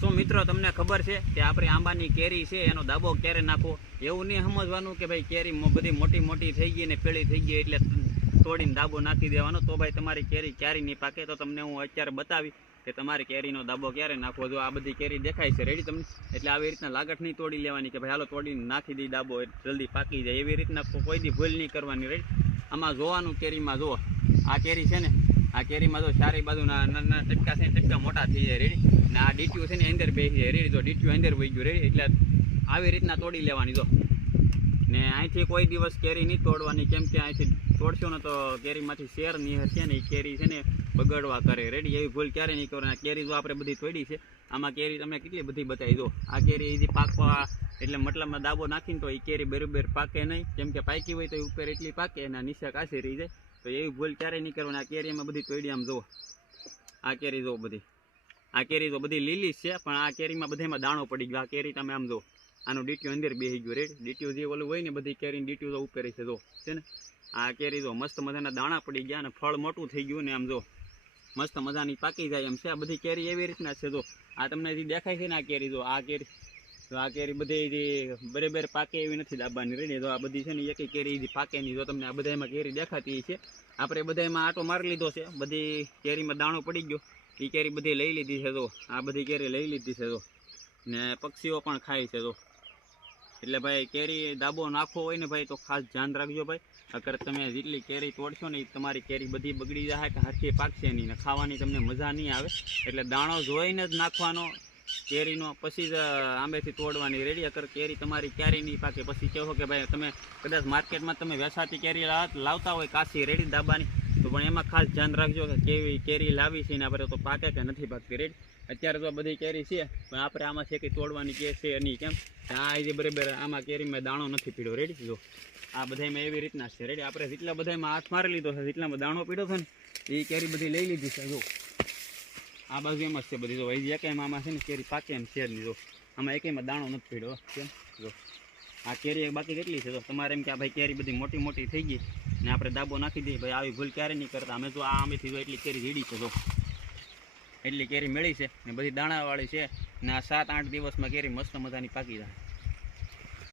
શું મિત્રો તમને ખબર છે કે આપણે આંબાની કેરી છે એનો દાબો ક્યારે નાખવો? એવું નહીં સમજવાનું કે ભાઈ કેરી બધી મોટી મોટી થઈ ગઈ ને પેળી થઈ ગઈ એટલે તોડીને દાબો નાખી દેવાનો, તો ભાઈ તમારી કેરી ક્યારે નહીં પાકે. તો તમને હું અત્યારે બતાવી કે તમારી કેરીનો દાબો ક્યારે નાખવો. જો આ બધી કેરી દેખાય છે રેડી તમને, એટલે આવી રીતના લાગટ નહીં તોડી લેવાની કે ભાઈ હાલો તોડીને નાખી દઈ દાબો જલ્દી પાકી જાય. એવી રીતના કોઈ દી ભૂલ નહીં કરવાની રેડી. આમાં જોવાનું કેરીમાં જુઓ, આ કેરી છે ને, આ કેરીમાં જો ચારે બાજુના નાના ટટકા છે, ટટકા મોટા થઈ જાય રેડી. ને આ ડીટ્યુ છે ને અંદર બેસી જાય રેડી. જો ડીટ્યુ અંદર વહી ગયું રેડી, એટલે આવી રીતના તોડી લેવાની. જો ને અહીંથી કોઈ દિવસ કેરી નહીં તોડવાની, કેમ કે અહીંથી તોડશો ને તો કેરીમાંથી શેર નિહર છે ને એ કેરી છે ને બગડવા કરે રેડી. એવી ભૂલ ક્યારે નહીં કરવાની. કેરી જો આપણે બધી તોડી છે, આમાં કેરી તમને કેટલી બધી બતાવી. દો આ કેરી એથી પાકવા એટલે મતલબમાં દાબો નાખીને તો એ કેરી બરોબર પાકે નહીં, કેમ કે પાકી હોય તો એ ઉપર એટલી પાકે અને નીચે કાચી રહી જાય. તો એવી ભૂલ ક્યારેય નહીં કરવાની. આ કેરીમાં બધી તોડી આમ જુઓ, આ કેરી જુઓ બધી, આ કેરી તો બધી લીલી છે પણ આ કેરીમાં બધામાં દાણો પડી ગયો. આ કેરી તમે આમ જુઓ, આનું ડીટ્યુ અંદર બેસી ગયું રેડી. ડીટ્યુ જે ઓલું હોય ને બધી કેરી ડીટ્યુ તો ઉપર છે જો છે ને. આ કેરી જો મસ્ત મજાના દાણા પડી ગયા અને ફળ મોટું થઈ ગયું ને આમ જો મસ્ત મજાની પાકી જાય એમ છે. આ બધી કેરી એવી રીતના છે. જો આ તમને જે દેખાય છે ને આ કેરી, જો આ કેરી, તો આ કેરી બધી જે બરાબર પાકે એવી નથી દાબાની રેડી. તો આ બધી છે ને એક કેરી પાકે નહીં. જો તમને આ બધામાં કેરી દેખાતી છે, આપણે બધામાં આટો મારી લીધો છે, બધી કેરીમાં દાણો પડી ગયો, એ કેરી બધી લઈ લીધી છે. જો આ બધી કેરી લઈ લીધી છે જો, ને પક્ષીઓ પણ ખાય છે જો. એટલે ભાઈ કેરી દાબો નાખવો હોય ને ભાઈ તો ખાસ ધ્યાન રાખજો ભાઈ. અગર તમે જેટલી કેરી તોડશો ને તમારી કેરી બધી બગડી જાય કે હરખી પાકશે નહીં ને ખાવાની તમને મજા નહીં આવે. એટલે દાણો જોઈને જ નાખવાનો કેરીનો, પછી જ આંબેથી તોડવાની રેડી. અગર કેરી તમારી ક્યારેય નહીં પાકે પછી કહો કે ભાઈ તમે કદાચ માર્કેટમાં તમે વેસાતી કેરી લાવતા હોય કાચી રેડી દાબાની, તો પણ એમાં ખાસ ધ્યાન રાખજો કે કેવી કેરી લાવી છે ને આપણે તો પાકે કે નથી પાકતી રેડી. અત્યારે તો બધી કેરી છે પણ આપણે આમાં છે કે તોડવાની કે છે નહીં, કેમ આ જે બરાબર આમાં કેરીમાં દાણો નથી પીડ્યો રેડી. જો આ બધામાં એવી રીતના છે રેડી. આપણે જેટલા બધામાં હાથ મારી લીધો છે, જેટલામાં દાણો પીડ્યો છે ને એ કેરી બધી લઈ લીધી છે. જો આ બાજુ એમ જ છે બધી. જો એ એકેમાં આમાં છે ને કેરી પાકે એમ છે જ નહીં. જો આમાં એકેમાં દાણો નથી પીડ્યો, કેમ જો આ કેરી બાકી કેટલી છે. તો તમારે એમ કે આ ભાઈ કેરી બધી મોટી મોટી થઈ ગઈ ને આપણે દાબો નાખી દઈએ, ભાઈ આવી ભૂલ ક્યારે નહીં કરતા. અમે તો આ આંબેથી જો એટલી કેરી ઝીડી છે, જો એટલી કેરી મળી છે ને બધી દાણાવાળી છે ને આ 7-8 દિવસમાં કેરી મસ્ત મજાની પાકી જાય.